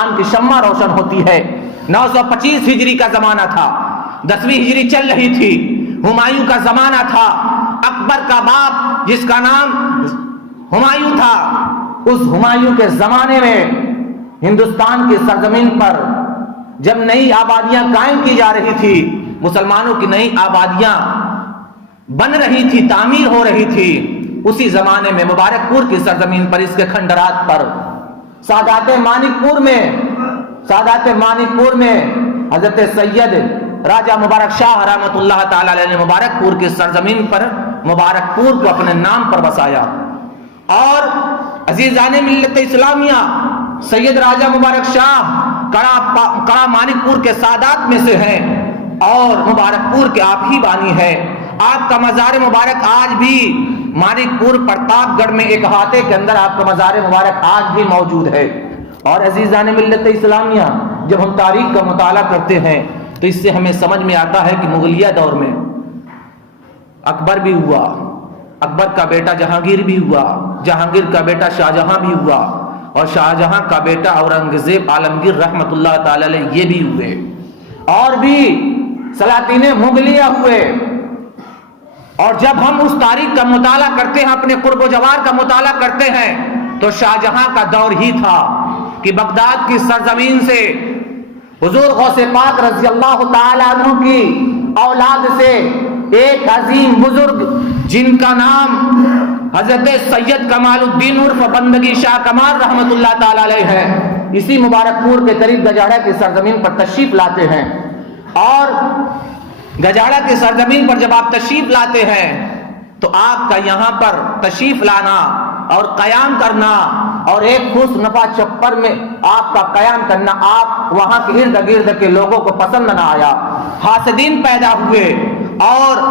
ہندوستان کی شمع روشن ہوتی ہے۔ 925 ہجری کا زمانہ تھا، 10ویں ہجری چل رہی تھی، ہمایوں کا زمانہ تھا، اکبر کا باپ جس کا نام ہمایوں تھا، اس ہمایوں کے زمانے میں ہندوستان کی سرزمین پر جب نئی آبادیاں قائم کی جا رہی تھی، مسلمانوں کی نئی آبادیاں بن رہی تھی، تعمیر ہو رہی تھی، اسی زمانے میں مبارک پور کی سرزمین پر، اس کے کھنڈرات پر سادات مانک پور میں حضرت سید راجہ مبارک شاہ رحمت اللہ تعالی علیہ نے مبارک پور کی سرزمین پر مبارک پور کو اپنے نام پر بسایا۔ اور عزیزان ملت اسلامیہ، سید راجہ مبارک شاہ کڑا مانک پور کے سادات میں سے ہیں اور مبارک پور کے آپ ہی بانی ہے۔ آپ کا مزار مبارک آج بھی مانک پور پرتاپ گڑھ میں ایک احاطے کے اندر آپ کا مزار مبارک آج بھی موجود ہے۔ اور عزیزان ملت اسلامیہ، جب ہم تاریخ کا مطالعہ کرتے ہیں تو اس سے ہمیں سمجھ میں آتا ہے کہ مغلیہ دور میں اکبر بھی ہوا، اکبر کا بیٹا جہانگیر بھی ہوا، جہانگیر کا بیٹا شاہجہاں بھی ہوا، اور شاہجہاں کا بیٹا اورنگزیب عالمگیر رحمت اللہ تعالی علیہ یہ بھی ہوئے، اور بھی سلاطین مغلیہ ہوئے۔ اور جب ہم اس تاریخ کا مطالعہ کرتے ہیں، اپنے قرب و جوار کا مطالعہ کرتے ہیں، تو شاہجہاں کا دور ہی تھا کہ بغداد کی سرزمین سے حضور غوث پاک رضی اللہ تعالی عنہ کی اولاد سے ایک عظیم بزرگ جن کا نام حضرت سید کمال الدین عرف بندگی شاہ کمال رحمت اللہ تعالی علیہ ہے، اسی مبارک پور کے قریب گجاڑا کی سرزمین پر تشریف لاتے ہیں۔ اور گجاڑا کی سرزمین پر جب آپ تشریف لاتے ہیں تو آپ کا یہاں پر تشریف لانا اور قیام کرنا اور ایک خوش نفع چپر میں آپ کا قیام کرنا آپ وہاں کے ارد گرد کے لوگوں کو پسند نہ آیا، حاسدین پیدا ہوئے، اور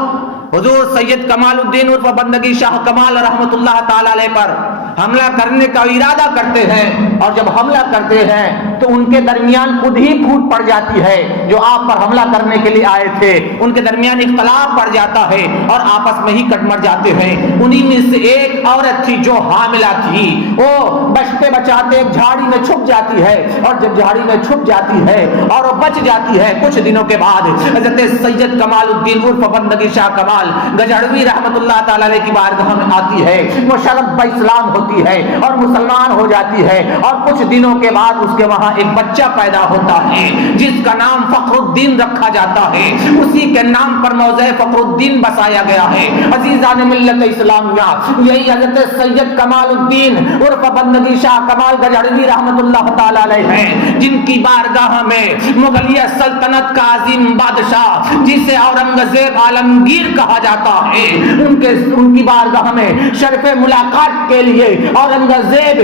حضور سید کمال الدین عرف بندگی شاہ کمال رحمت اللہ تعالی علیہ پر حملہ کرنے کا ارادہ کرتے ہیں، اور جب حملہ کرتے ہیں تو ان کے درمیان خود ہی پھوٹ پڑ جاتی ہے، جو آپ پر حملہ کرنے کے لیے آئے تھے ان کے درمیان اختلاف پڑ جاتا ہے اور آپس میں ہی کٹ مر جاتے ہیں۔ انہی میں سے ایک عورت تھی جو حاملہ تھی، وہ بچتے بچاتے ایک جھاڑی میں چھپ جاتی ہے، اور جب جھاڑی میں چھپ جاتی ہے اور وہ بچ جاتی ہے، کچھ دنوں کے بعد حضرت سید کمال الدین عرف بندگی شاہ کمال گجڑوی رحمت اللہ تعالی علیہ کی بارگاہ میں آتی ہے، وہ شرف اسلام ہوتی ہے اور مسلمان ہو جاتی ہے، اور کچھ دنوں کے بعد اس کے وہاں ایک بچہ پیدا ہوتا ہے جس کا نام فخر الدین رکھا جاتا ہے، اسی کے نام پر موضع فخر الدین بسایا گیا ہے۔ عزیزان ملت اسلامیہ، یہی حضرت سید کمال الدین عرف بندگی شاہ کمال گجڑوی رحمت اللہ تعالی علیہ ہیں، جن کی بارگاہ میں مغلیہ سلطنت کا عظیم بادشاہ جسے اورنگزیب عالمگیر کہا جاتا ہے، ان کی بارگاہ میں شرف ملاقات کے لیے اورنگزیب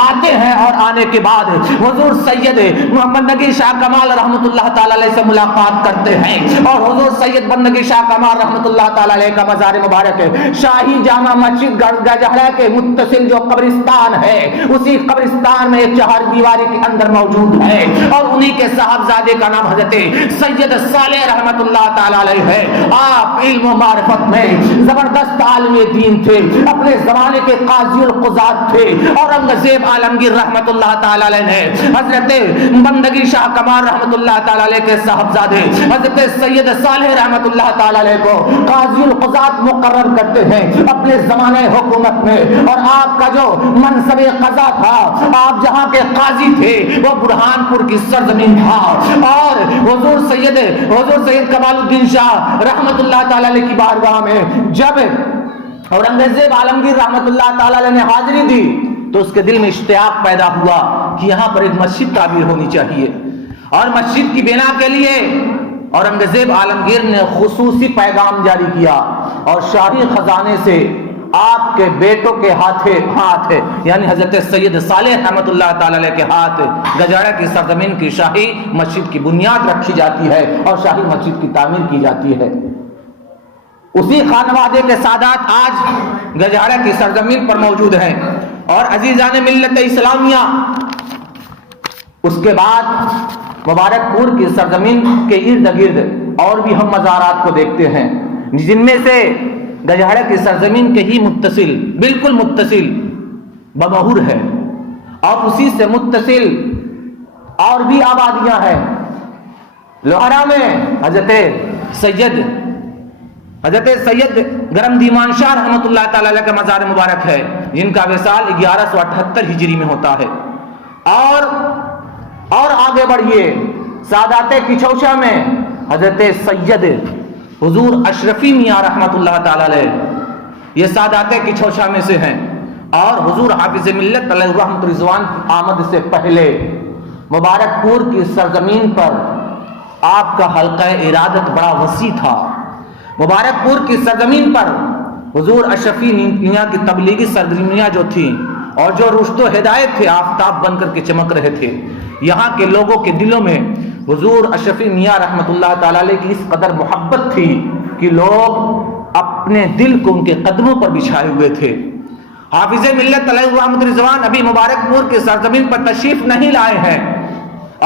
آتے ہیں، اور آنے کے بعد حضور سید محمد نگی شاہ کمال رحمت اللہ تعالی علیہ سے ملاقات کرتے ہیں، اور حضور سید بندگی شاہ کمال رحمت اللہ تعالی علیہ کا مزار مبارک ہے شاہی جامع مسجد گجڑا کے متصل جو قبرستان ہے، اسی قبرستان میں ایک چہار دیواری کے اندر موجود ہے، اور انہی کے صاحبزادے کا نام حضرت سید صالح رحمت اللہ تعالی علیہ ہے۔ آپ علم و معرفت میں زبردست عالم دین تھے، اپنے زمانے کے قاضی القضات تھے، اورنگزیب عالمگیر رحمت اللہ تعالی علیہ نے حضرت بندگی شاہ کمال رحمت اللہ تعالی علیہ کے صاحبزادے حضرت سید صالح رحمت اللہ تعالی علیہ کو قاضی القضات مقرر کرتے ہیں اپنے زمانے حکومت میں، اور آپ کا جو منصب قضا تھا، آپ جہاں کے قاضی تھے وہ برہان پور کی سرزمین تھا، اور حضور سید کمال الدین شاہ رحمت اللہ تعالی علیہ کی بارگاہ میں جب اورنگزیب عالمگیر رحمت اللہ تعالی علیہ نے حاضری دی تو اس کے دل میں اشتیاق پیدا ہوا کہ یہاں پر ایک مسجد تعمیر ہونی چاہیے، اور مسجد کی بنا کے لیے اورنگزیب عالمگیر نے خصوصی پیغام جاری کیا، اور شاہی خزانے سے آپ کے بیٹوں کے ہاتھ یعنی حضرت سید صالح رحمت اللہ تعالی علیہ کے ہاتھ گجڑا کی سرزمین کی شاہی مسجد کی بنیاد رکھی جاتی ہے اور شاہی مسجد کی تعمیر کی جاتی ہے۔ اسی خانوادے کے سادات آج گجڑا کی سرزمین پر موجود ہیں۔ اور عزیزان ملت اسلامیہ، اس کے بعد مبارک پور کی سرزمین کے ارد گرد اور بھی ہم مزارات کو دیکھتے ہیں، جن میں سے گجڑا کی سرزمین کے ہی متصل، بالکل متصل بمہور ہے، اور اسی سے متصل اور بھی آبادیاں ہیں. لوہارا میں حضرت سید گرم دیمان شاہ رحمۃ اللہ تعالی علیہ کا مزار مبارک ہے، جن کا وصال 1178 ہجری میں ہوتا ہے. اور آگے بڑھیے سادات کچھوشا میں حضرت سید حضور اشرفی میاں رحمۃ اللہ تعالی علیہ، یہ سادات کچھوشا میں سے ہیں. اور حضور حافظ ملت علیہ الرحمۃ رضوان آمد سے پہلے مبارک پور کی سرزمین پر آپ کا حلقہ ارادت بڑا وسیع تھا. مبارک پور کی سرزمین پر حضور اشرفی میاں کی تبلیغی سرگرمیاں جو تھیں اور جو رشد و ہدایت تھے آفتاب بن کر کے چمک رہے تھے. یہاں کے لوگوں کے دلوں میں حضور اشرفی میاں رحمۃ اللہ تعالی علیہ کی اس قدر محبت تھی کہ لوگ اپنے دل کو ان کے قدموں پر بچھائے ہوئے تھے. حافظ ملت علیہ الرحمۃ رضوان ابھی مبارک پور کی سرزمین پر تشریف نہیں لائے ہیں،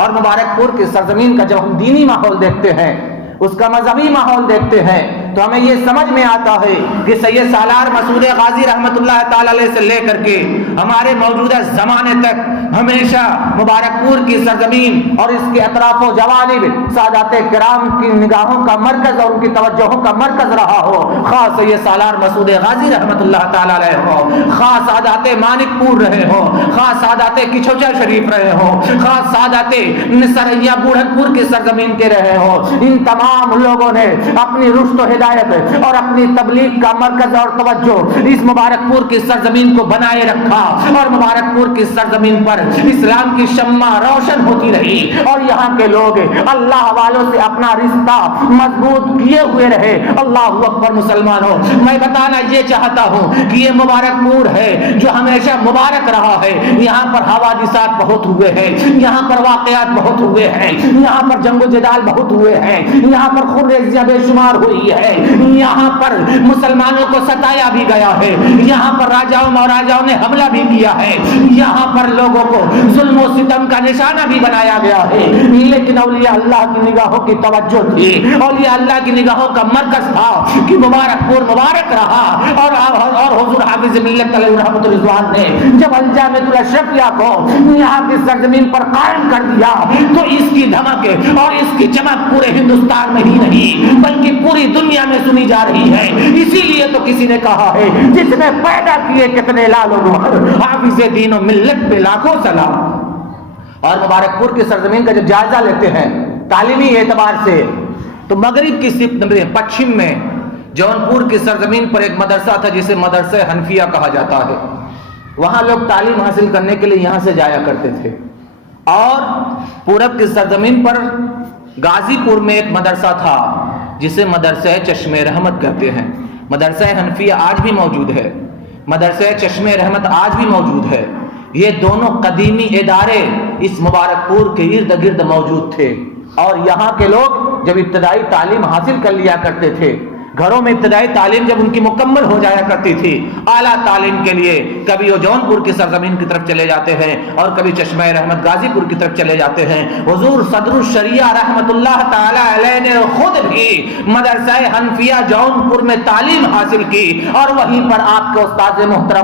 اور مبارک پور کی سرزمین کا جب ہم دینی ماحول دیکھتے ہیں، اس کا مذہبی ماحول دیکھتے ہیں، تو ہمیں یہ سمجھ میں آتا ہے کہ سید سالار مسعود غازی رحمت اللہ تعالی علیہ سے لے کر کے ہمارے موجودہ زمانے تک ہمیشہ مبارک پور کی سرزمین اور اس کے اطراف و جوانب سادات کرام کی نگاہوں کا مرکز اور ان کی توجہوں کا مرکز رہا ہو. خاص سید سالار مسعود غازی رحمت اللہ تعالی علیہ ہو، خاص سادات مانک پور رہے ہو، خاص سادات کچھوچا شریف رہے ہو، خاص سادات نصریا بوڑھن پور کی سرزمین کے رہے ہو. ان تمام لوگوں نے اپنی رشد و ہدایت اور اپنی تبلیغ کا مرکز اور توجہ اس مبارک پور کی سرزمین کو بنائے رکھا، اور مبارک پور کی سرزمین پر اسلام کی شمع روشن ہوتی رہی، اور یہاں کے لوگ اللہ والوں سے اپنا رشتہ مضبوط کیے ہوئے رہے. اللہ اکبر مسلمانوں، میں بتانا یہ چاہتا ہوں کہ یہ مبارک پور ہے جو ہمیشہ مبارک رہا ہے. یہاں پر حوادثات بہت ہوئے ہیں، یہاں پر واقعات بہت ہوئے ہیں، یہاں پر جنگ و جدال بہت ہوئے ہیں، یہاں پر خونریزیاں بے شمار ہوئی ہے، یہاں پر مسلمانوں کو ستایا بھی گیا ہے، یہاں پر راجاؤں مہاراجاؤں نے حملہ بھی کیا ہے، یہاں پر لوگوں کو ظلم و ستم کا نشانہ بھی بنایا گیا ہے. لیکن اولیاء اللہ کی نگاہوں کی توجہ تھی، اولیاء اللہ کی نگاہوں کا مرکز تھا کہ مبارک پور مبارک رہا. اور حضور حافظ ملت علیہ الرحمۃ رضوان نے جب الجامعۃ الاشرفیہ کو یہاں کی سرزمین پر قائم کر دیا تو اس کی دھمک اور اس کی چمک پورے ہندوستان میں ہی نہیں بلکہ پوری دنیا میں سنی جا رہی ہے. اسی لیے تو کسی نے کہا ہے جس نے پیدا کیے کتنے لال و گوہر، حافظ دین و ملت پہ لاکھوں سلام. اور مبارک پور کی سرزمین کا جب جائزہ لیتے ہیں تعلیمی اعتبار سے تو مغرب کی پچھم میں جونپور کی سرزمین پر ایک مدرسہ تھا جسے مدرسہ حنفیہ کہا جاتا ہے. وہاں لوگ تعلیم حاصل کرنے کے لیے یہاں سے جایا کرتے تھے. اور پورب کی سرزمین پر غازی پور میں ایک مدرسہ تھا جسے مدرسہ چشم رحمت کہتے ہیں. مدرسہ حنفیہ آج بھی موجود ہے، مدرسہ چشم رحمت آج بھی موجود ہے. یہ دونوں قدیمی ادارے اس مبارک پور کے ارد گرد موجود تھے. اور یہاں کے لوگ جب ابتدائی تعلیم حاصل کر لیا کرتے تھے، گھروں میں ابتدائی تعلیم جب ان کی مکمل ہو جایا کرتی تھی، اعلیٰ تعلیم کے لیے کبھی وہ جونپور کی سرزمین کی طرف چلے جاتے ہیں اور کبھی چشمہ رحمت غازی پور کی طرف چلے جاتے ہیں. حضور صدر الشریعہ رحمت اللہ تعالی علیہ نے خود بھی مدرسہ حنفیہ جونپور میں تعلیم حاصل کی، اور وہیں پر آپ کے استاد محترم